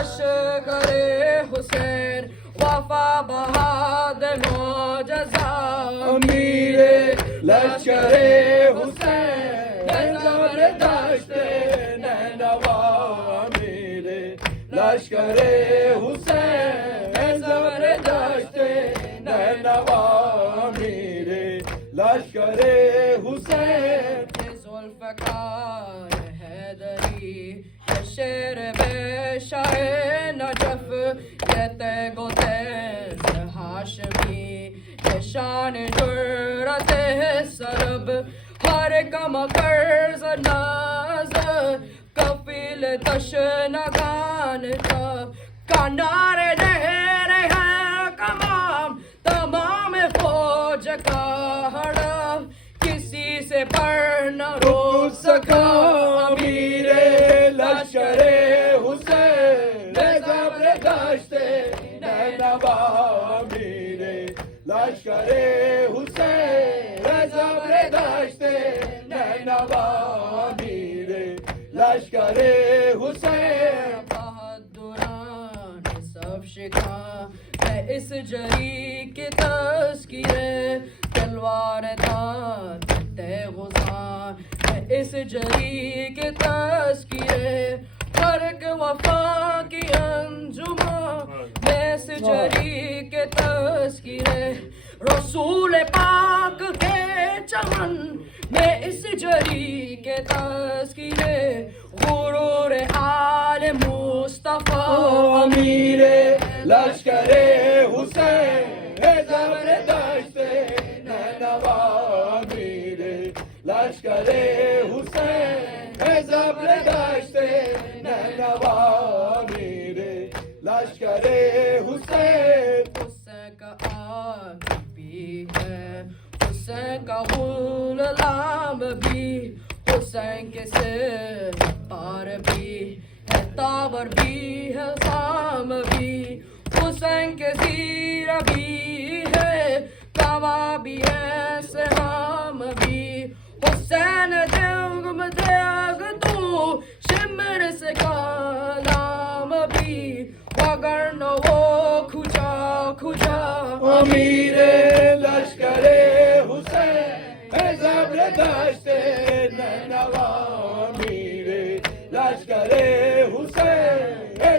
لشکر حسین وفا بہادر معجزہ امیر لشکر حسین زبردست نینوا امیر لشکر حسین زبردست نینوا امیر لشکر حسین ذوالفقار حیدری شیر بے شاہ نجف یہ تیگ و تیز ہاشمی یہ شان جرت سرب ہر کم قرض ناز کفیل تشنگان کا نعرے دے رہے ہیں تمام فوج کا ہڑپ کسی سے پر نہ رو سکا امیر لشکر حسین زبردست نینوا امیر لشکر حسین زبردست نینوا امیر لشکر حسین بہادران سب شکا ہے اس جری کی تذکیرے تلوار دار تیغ و زار ہے اس جری کی تذکیرے فرق وفا کی انجمن میں اس جری کے تذکیرے رسول پاک کے چمن میں اس جری کے تذکیرے غرور آل مصطفیٰ امیر لشکر حسین زبردست نینوا امیر لشکر حسین زبردست نینوا امیر لشکر حسین حسین کا آگ بھی ہے حسین کا غلام بھی حسین کے سر پار بھی ہے تابر بھی ہے سام بھی حسین کے زیر بھی ہے کعبہ بھی ہے سہام بھی حسین جنگ میں دیگ تو شمر سے کلام بھی وگرنہ وہ کھجا امیر لشکر حسین زبردست نینوا امیر لشکر حسین